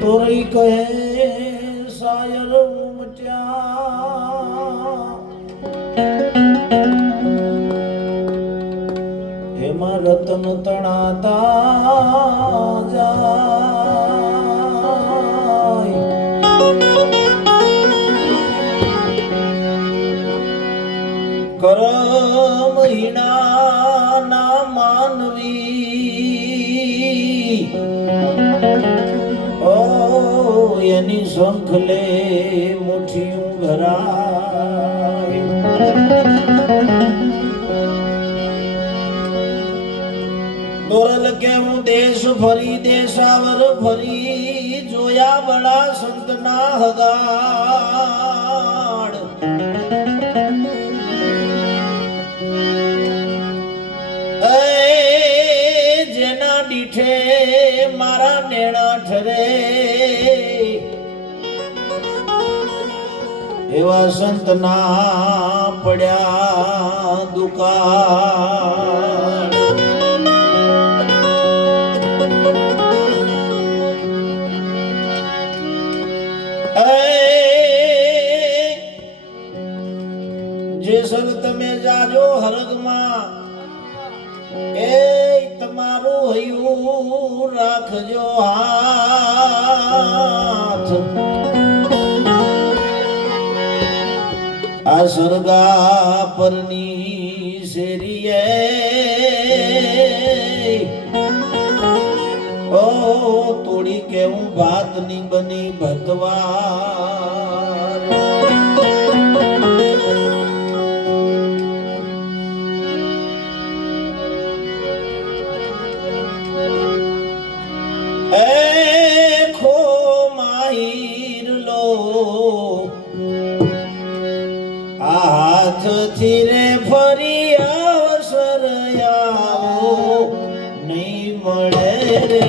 તોરઈ કહે શાયર ઉમટ્યા એમાં રતન તણાતા જાય કરમ હીણા માનવી ઓ એની શંખલે મુઠ્ઠીયું ભરાય દોરલ કે હું દેશ ફરી દેશાવર ફરી જોયા બડા સંતના હગાડ જેના દીઠે મારા નેણા ઠરે એવા સંતના પડ્યા દુકાળ જે સંત તમે જાજો હરગમાં એ તમારું હૈયું રાખજો હાથ આ સરગા પરની શેરીએ ઓ તોડી કેવું ભાતની બની ભતવાર ખો માહીર લો હાથથી રે ફરી અવસર આવો નહીં મળે રે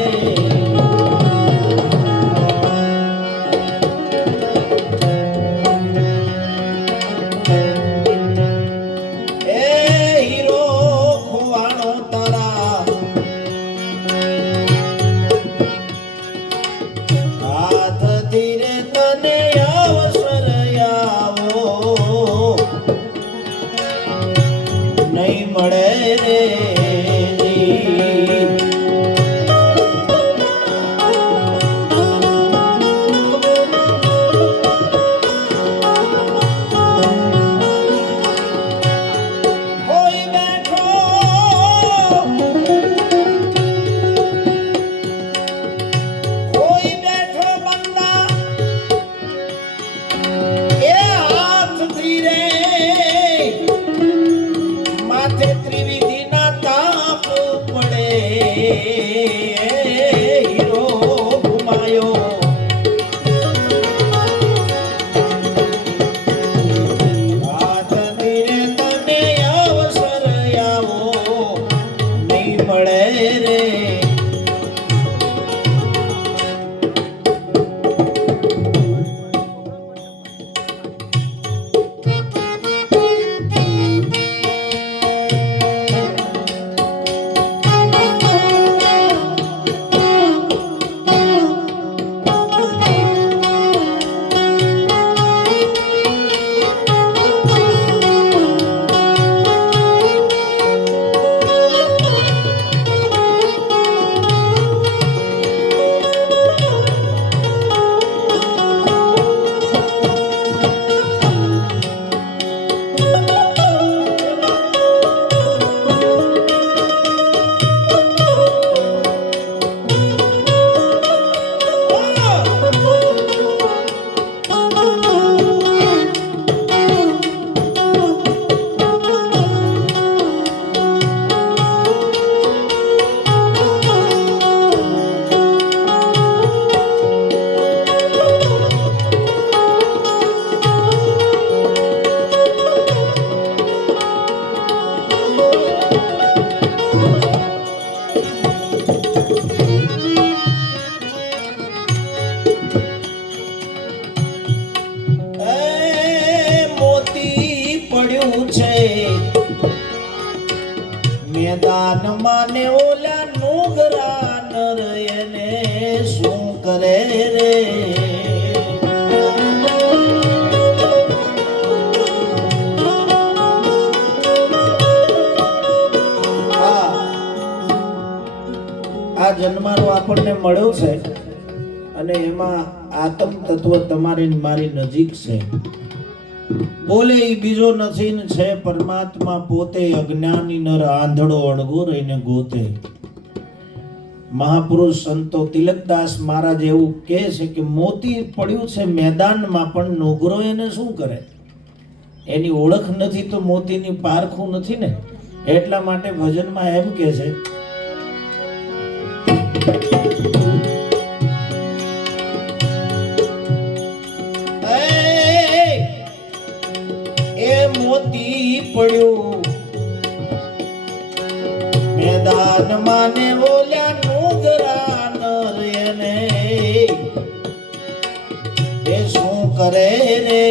મેદાન માને ઓલા નુગરા નર એને શું કરે રે જન્મારો આપણને મળ્યો છે અને એમાં આત્મ તત્વ તમારી ને મારી નજીક છે. બોલે ઈ બીજો નથી ને છે પરમાત્મા પોતે. અજ્ઞાની નર આંધળો અડગો રહીને ગોતે. મહાપુરુષ સંતો તિલકદાસ મહારાજ એવું કહે છે કે મોતી પડ્યું છે મેદાનમાં પણ નોગરો એને શું કરે? એની ઓળખ નથી તો મોતીની પારખું નથી ને. એટલા માટે ભજનમાં એમ કહે છે એ મોતી પડ્યું મેદાનમાં ને બોલ્યા નુગરા નર એને એ શું કરે રે?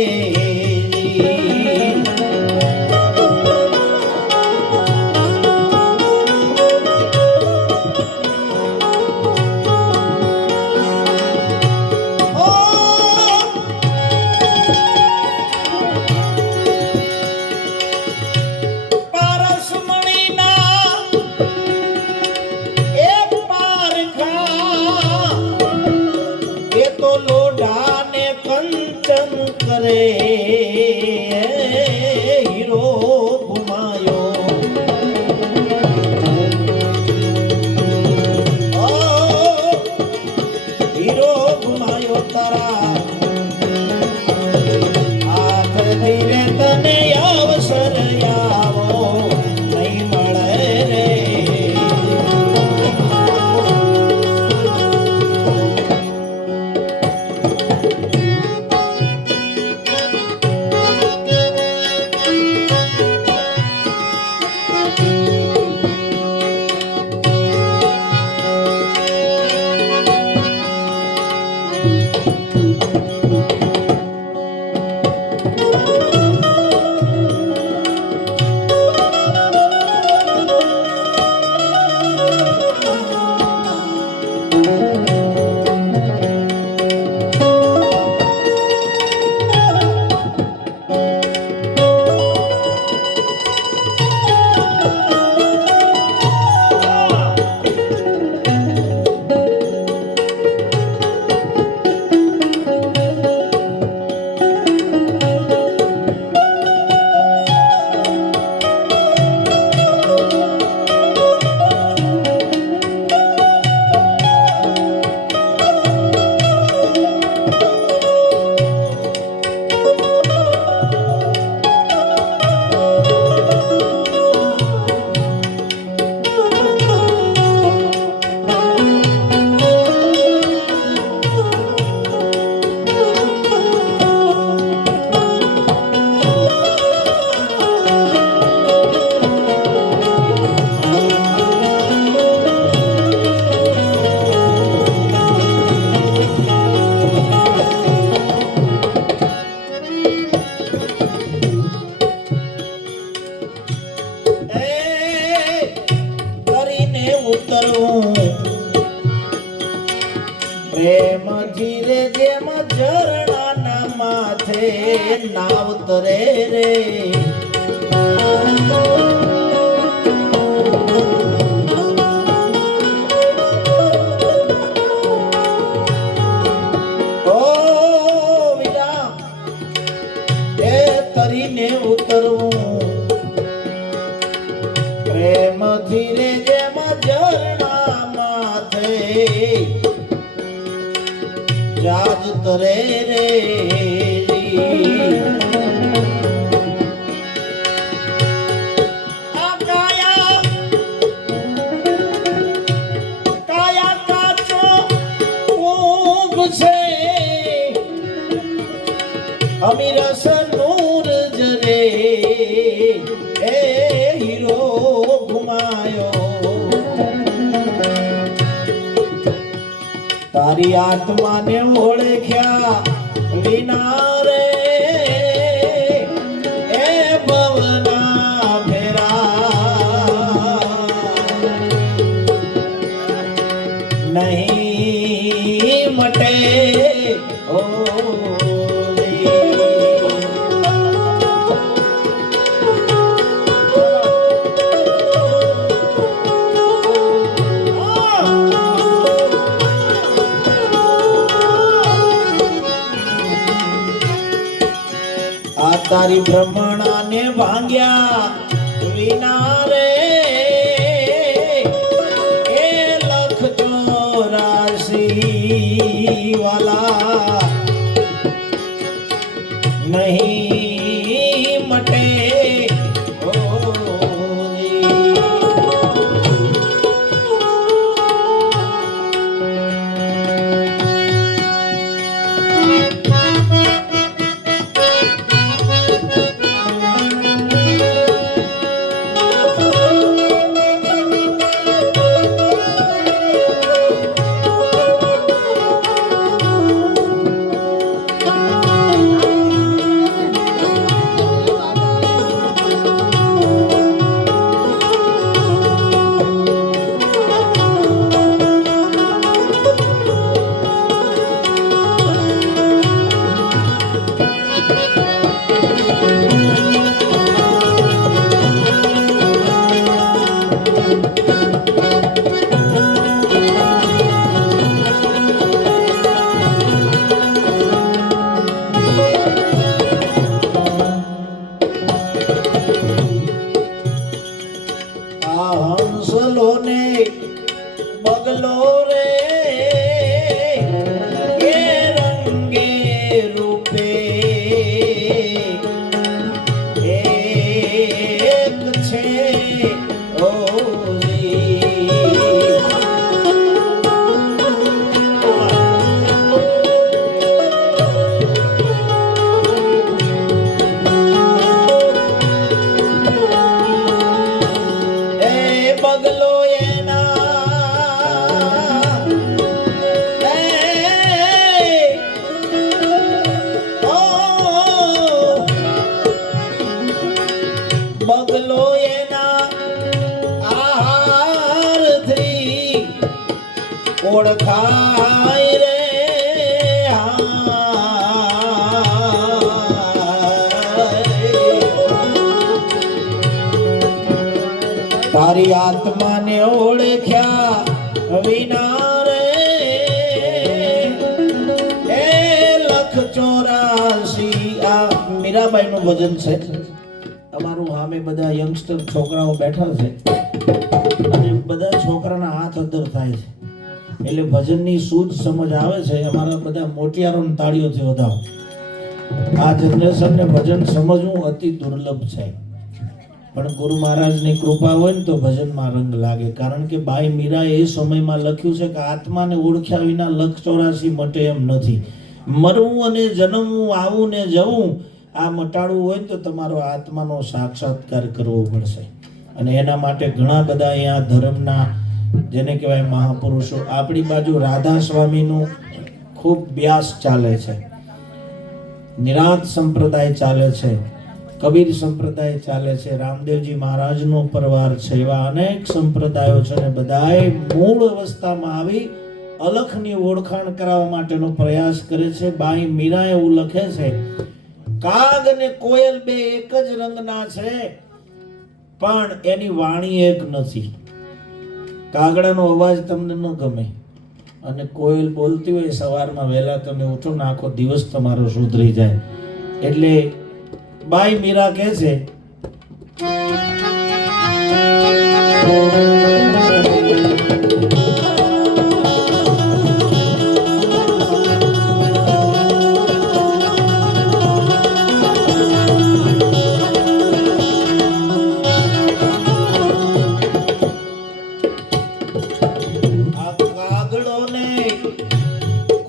હીરો ઘુમાયો હીરો ઘુમાયો તારા હાથ ધીરે તને અવસર આવો નહીં મળે રે. પ્રેમ ધીરે જેમ ઝરણાના માથે નાવ તરે રે. ઓ વિરા એ તરીને ઉતરવું પ્રેમ ધીરે જેમ ઝરણા માથે જાજ તરે રે. આ કાયા કાચો ઊંઘ છે અમીરસ નૂર જરે એ હીરો ઘુમાયો તારી આત્માને ઓળખ્યા વિના રે એ ભવના ફેરા નહીં મટે. ઓ તારી ભ્રમણાને ભાંગ્યા વિના રે એ લખ 84 વાલા નહીં મટે બગલો રે એ રંગે રૂપે એક છે બગલો બગલો એના આહારથી ઓળખાય રે તારી આત્માને ઓળખ્યા વિના રે એ લખ 84 આ મીરાબાઈનું ભજન છે. અમારું સામે બધા યંગસ્ટર છોકરાઓ બેઠા છે અને બધા છોકરાના હાથ અદ્ધર થાય છે એટલે ભજનની સૂઝ સમજ આવે છે. અમારા બધા મોટિયારોની તાળીઓથી વધાવો. આ જનરેશનને ભજન સમજવું અતિ દુર્લભ છે પણ ગુરુ મહારાજની કૃપા હોય ને તો ભજનમાં રંગ લાગે. કારણ કે બાઈ મીરાએ એ સમયમાં લખ્યું છે કે આત્માને ઓળખ્યા વિના લખ 84 મટે એમ નથી. મરવું અને જન્મવું, આવું ને જવું આ મટાડવું હોય તો તમારો આત્માનો સાક્ષાત્કાર કરવો પડશે. અને એના માટે ઘણા બધા અહીંયા ધર્મના જેને કહેવાય મહાપુરુષો. આપણી બાજુ રાધા સ્વામીનું ખૂબ વ્યાસ ચાલે છે, નિરાંત સંપ્રદાય ચાલે છે, કબીર સંપ્રદાય ચાલે છે, રામદેવજી મહારાજનો પરવાર છે. એવા અનેક સંપ્રદાયો છે અને બધાએ મૂળ અવસ્થામાં આવી અલખની ઓળખાણ કરાવવા માટેનો પ્રયાસ કરે છે. બાઈ મીરા એવું લખે છે, કાગ અને કોયલ બે એક જ રંગના છે પણ એની વાણી એક નથી. કાગડાનો અવાજ તમને ન ગમે અને કોયલ બોલતી હોય સવારમાં વહેલા તમે ઉઠો ને આખો દિવસ તમારો સુધરી જાય. એટલે બાઈ મીરા કહે છે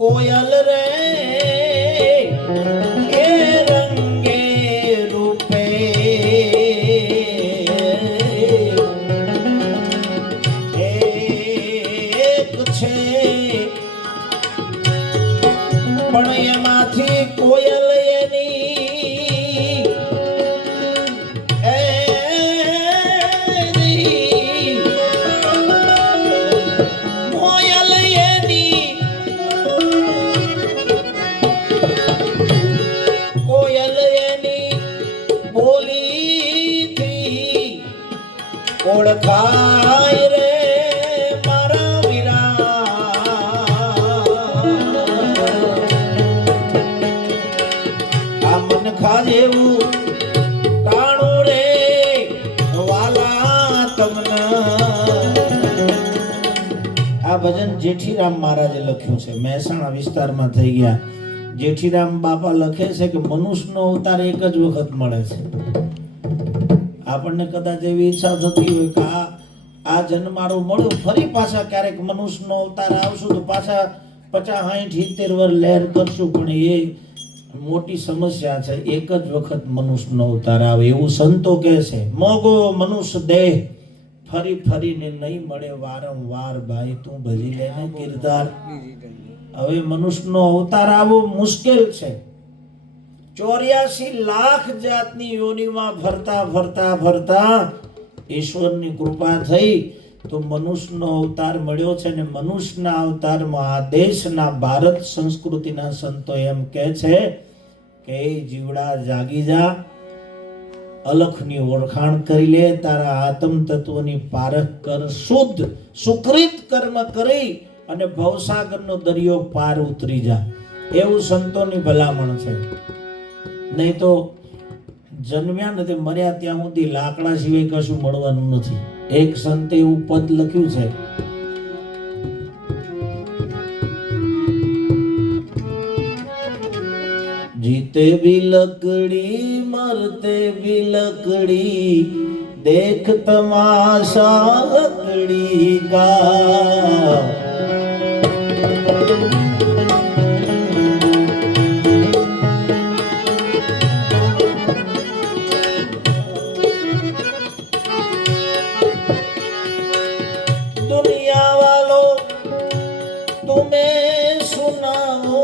કોયલ રે એ રંગે રૂપે એક છે પણ એમાંથી કોયલ એની કોયલ એની ઓળખાય રે મારા વીરા. આ મનખા જેવું ભજન જેઠીરામ મહારાજે લખ્યું છે, મહેસાણા વિસ્તારમાં થઈ ગયા. જેઠીરામ બાપા લખે છે કે મનુષ્યનો અવતાર એક જ વખત મળે છે. આપણને કદાચ એવી ઈચ્છા થતી હોય કે આ જન્મ મારો મળ્યો, ફરી પાછા ક્યારેક મનુષ્યનો અવતાર આવશું તો પાછા 50, 60, 70 વર્ષ લહેર કરશું, પણ એ મોટી સમસ્યા છે. એક જ વખત મનુષ્યનો અવતાર આવે એવું સંતો કહે છે. મોગો મનુષ્ય દેહ ફરી ફરીને નહીં મળે વારંવાર, ભાઈ તું ભજી લેને કિરદાર. હવે મનુષ્યનો અવતાર આવવો મુશ્કેલ છે. 84 લાખ જાતની યોનિમાં ફરતા ફરતા ફરતા ઈશ્વરની કૃપા થઈ તો મનુષ્યનો અવતાર મળ્યો છે. ને મનુષ્યના અવતારમાં આ દેશના ભારત સંસ્કૃતિના સંતો એમ કહે છે કે જીવડા જાગી જા, અલખની ઓળખાણ કરી લે, તારા આત્મ તત્વની પારખ કર, શુદ્ધ સુકૃત કર્મ કરી અને ભવસાગરનો દરિયો પાર ઉતરી જા, એવું સંતોની ભલામણ છે. નહીં તો જન્મ્યા નથી મર્યા ત્યાં સુધી લાકડા સિવાય કશું મળવાનું નથી. એક સંતે એવું પદ લખ્યું છે, जीते भी लकड़ी मरते भी लकड़ी, देख तमाशा लकड़ी का. दुनिया वालों तुम्हें सुनाओ,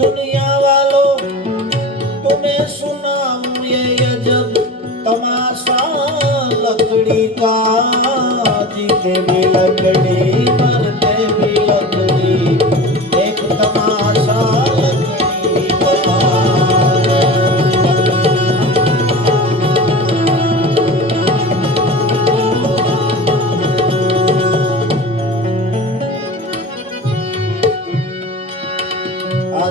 दुनिया वालों तुम्हें सुनाऊं ये अजब तमाशा लकड़ी का. जीते भी लकड़ी मरते भी लकड़ी, एक तमाशा लकड़ी का.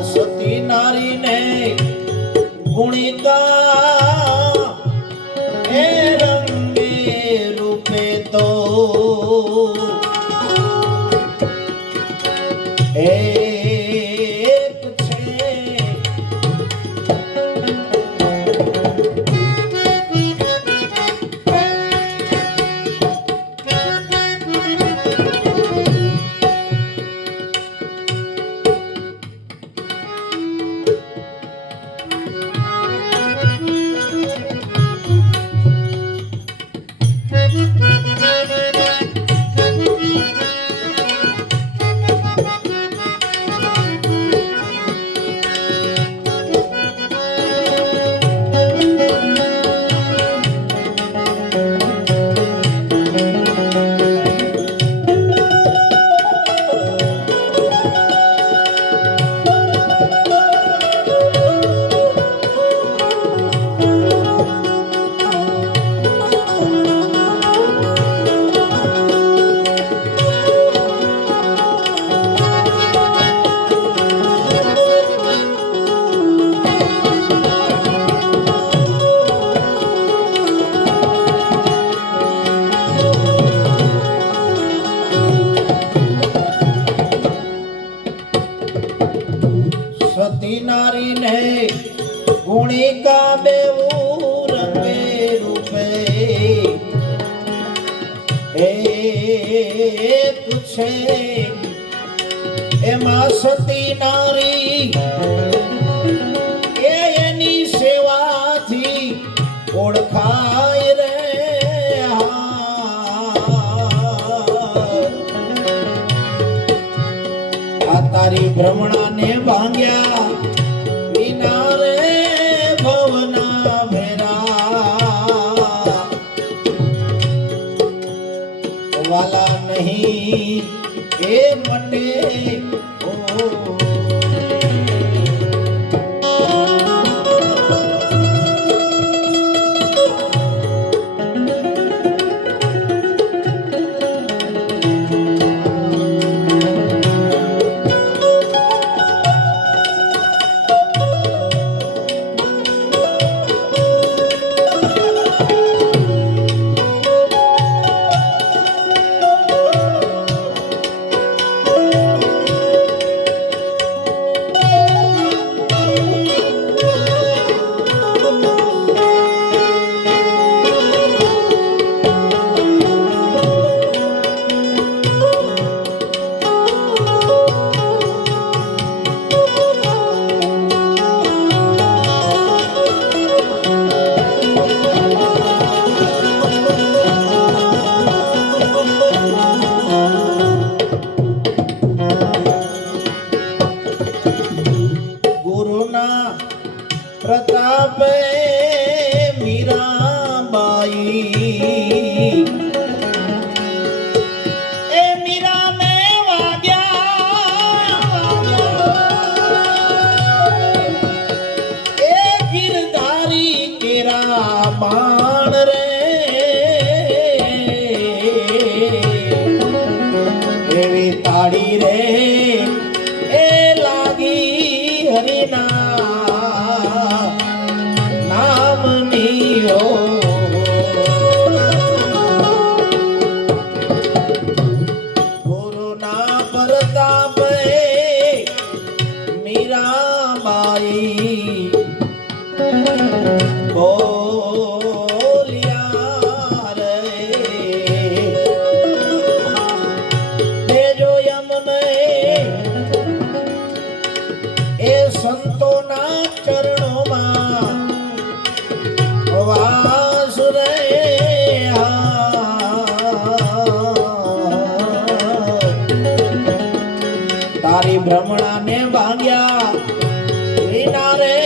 सती नारी ने गुणिका हे रंगे रूपे तो एक छे. सती नारी ने गुणिका बेऊ रंगे रूपे एक छे. एमा सती नारी एनी सेवाथी ओळखाय रे. आ तारी भ्रमणाने भांग्या વિના રે ભવના ભેરા. વાલા નહીં એ મંડે એવી તાળી રે એ લાગી હરિના નામની ઓ ગુરુના પ્રતાપે મીરાબાઈ બોલ્યા રે દેજો યમને એ સંતોના ચરણોમાં વાસ રે તારી ભ્રમણાને ભાંગ્યા વિના રે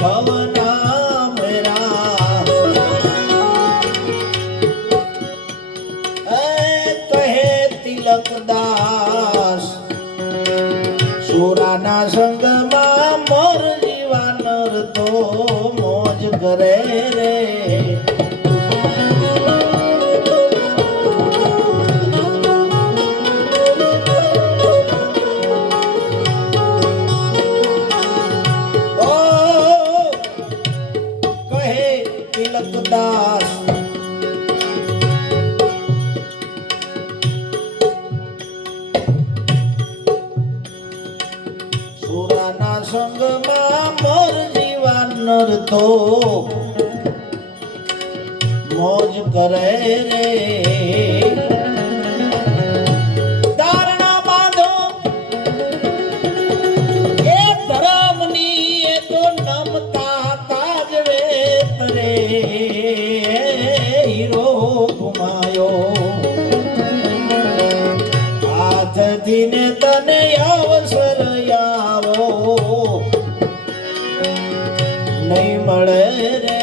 ભવના મેરા કહે તિલકદાસ સુરાના સંગમાં મોર જીવા નર તો મોજ કરે રે તિલકદાસ સુરાના સંગમાં મોર જીવા નર તો મોજ કરે રે ધારણા બાંધો એ ધર્મની એ તો નમતા તાજવે રે હીરો ઘુમાયો હાથથી ને તને અવસર આવો નહીં મળે રે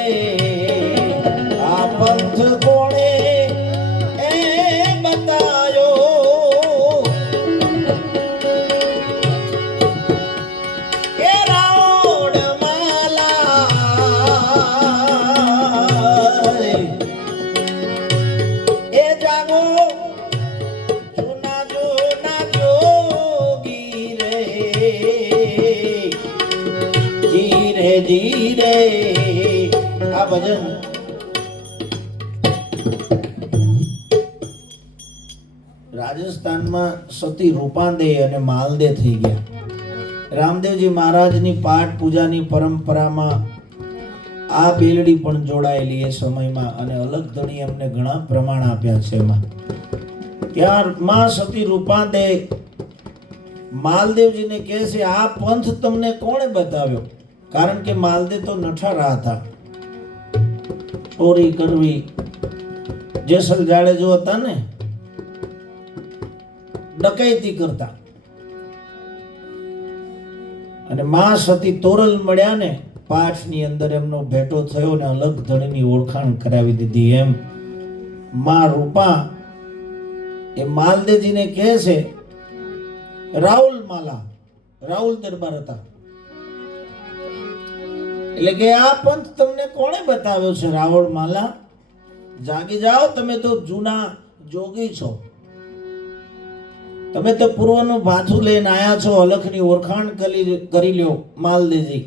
આ પંથ કોણે એ બતાયો એ રાવણ માલા એ જાગો જૂના જૂના જોગી રે ધીરે ધીરે આ ભજન રાજસ્થાનમાં સતી રૂપાંદે અને માલદે થઈ ગયા. રામદેવજી મહારાજની પાઠ પૂજાની પરંપરામાં આ બેલડી પણ જોડાયેલી એ સમયમાં અને અલગ ધણી એમને ઘણા પ્રમાણ આપ્યા છે એમાં. ત્યાર માં સતી રૂપાંદે માલદેવજીને કહે છે આ પંથ તમને કોણે બતાવ્યો? કારણ કે માલદે તો નઠારા હતા, ચોરી કરવી, જેસલ જાડેજો હતા ને ડકૈતી કરતા. અને માં સતી તોરલ મળ્યા ને પાઠની અંદર એમનો ભેટો થયો ને અલગ ધણીની ઓળખાણ કરાવી દીધી. એમ માં રૂપા એ માલદેજીને કહે છે રાહુલ માલા, રાહુલ દરબાર હતા, એટલે કે આ પંથ તમને કોણે બતાવ્યો છે? રાવણ માલા, જાગી જાઓ, તમે તો જૂના જોગી છો, તમે તો પૂર્વનું ભાથું લઈને આયા છો, અલખની ઓળખાણ કરી લ્યો માલદેજી.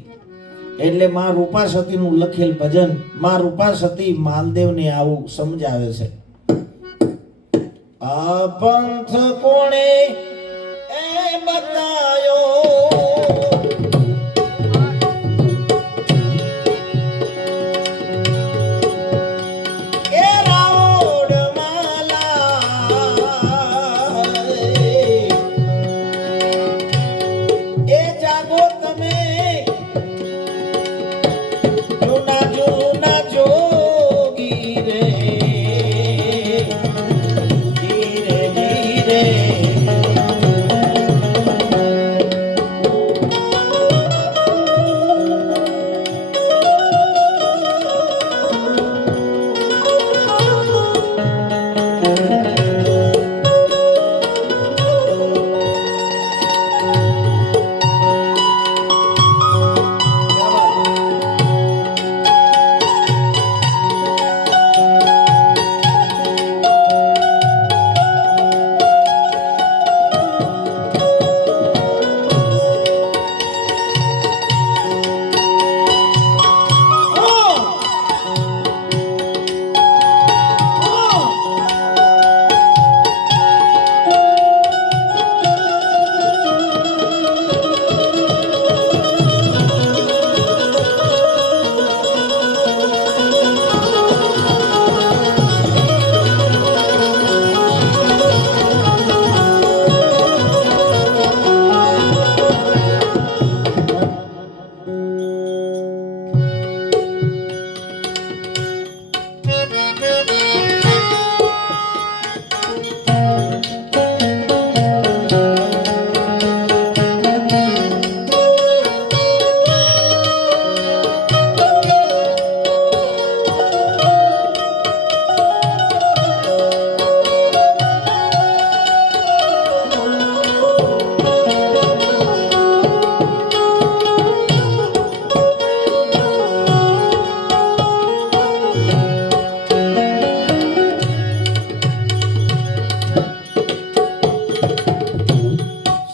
એટલે માં રૂપા સતીનું લખેલ ભજન માં રૂપા સતી માલદેવને આવું સમજાવે છે. આ પંથ કોણે એ બતાયો રે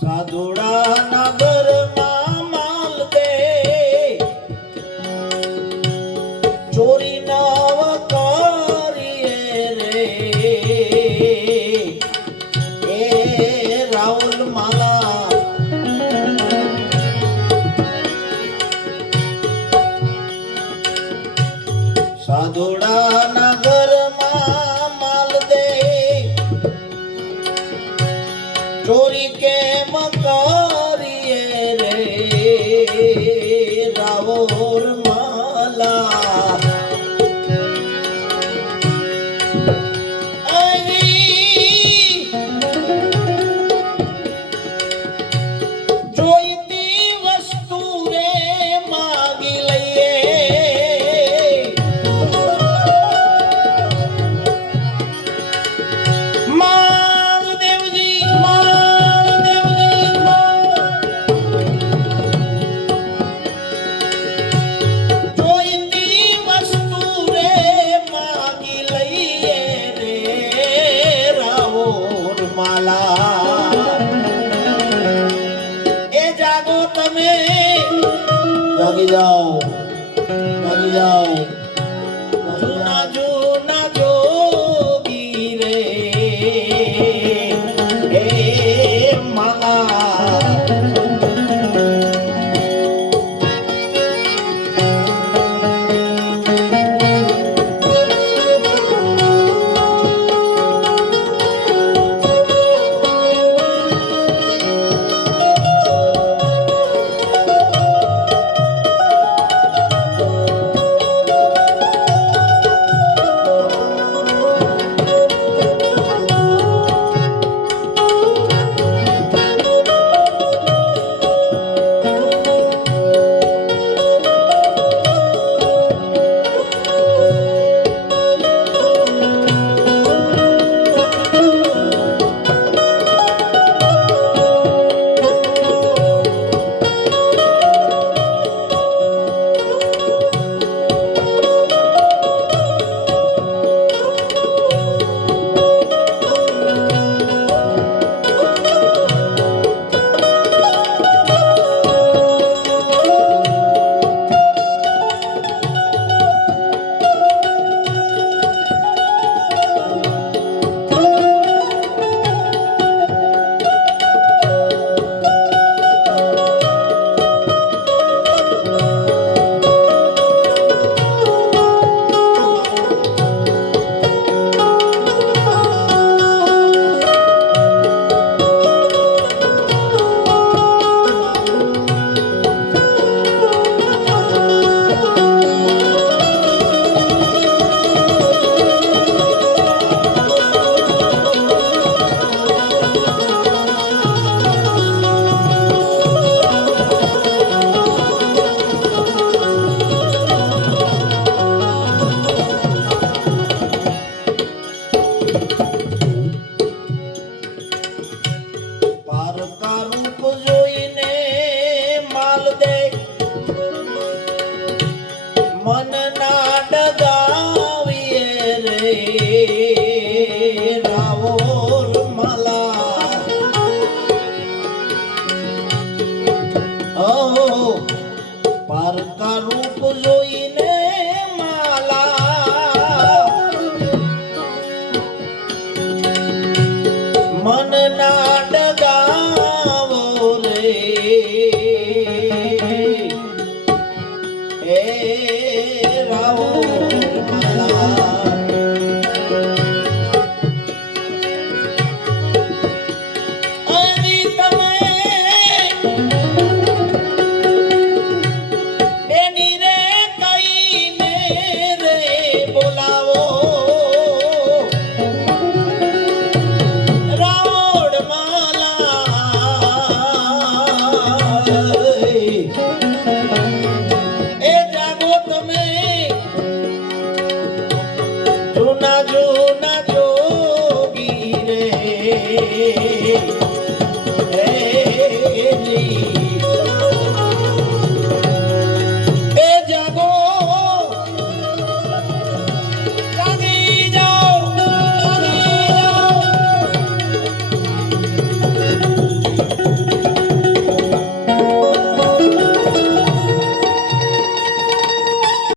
સાધુડા નગરમાં માલ દે ચોરી નવ કરીએ રે એ રાવલ માલા સાધુડા નગરમાં માલ દે ચોરી કેમ કરીએ રે રાવોર માલા જોઈતી વસ્તુ રે માગી લઈએ માલદેવજી જોઈતી વસ્તુ રે માગી લઈએ રે રાવોર માલા એ જાગો તમે જાગી જાઓ